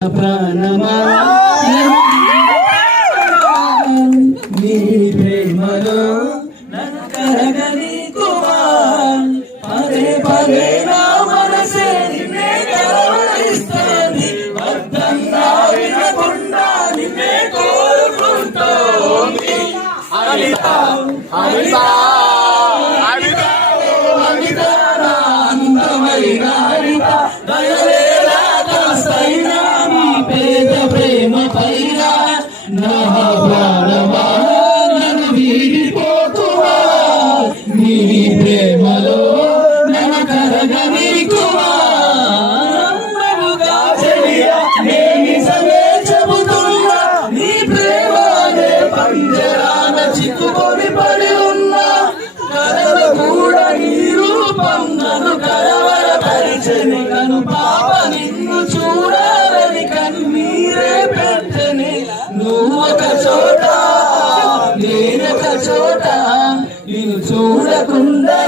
ప్రాణమా నీ ప్రేమలో నన్ను కరగని కుమార్ పదే పదే నా మనసే నిన్నే కలవరిస్తోంది అర్థంగా వినకుండా నిన్నే కోరుకుంటోంది అనిత అనిత అనిత అనిత నా అందమైన అనిత దయలేలా కాస్తైనా పేద ప్రేమ పైన నా ప్రాణమా నన్ను వీడిపోతువా నీ ప్రేమలో నన్ను కరగనీకువా నమ్మవుగా చెలియా నే నిజమే చెబుతున్నా నీ ప్రేమనే పంజరాన చిక్కుకొని పడి ఉన్నా కలలు కూడా నీ రూపం నన్ను కలవరపరిచెని కను పాప నిన్ను చూడాలని కన్నీరే పెట్టని నువ్వొక చోట నేనొక చోట నిన్ను చూడకుండా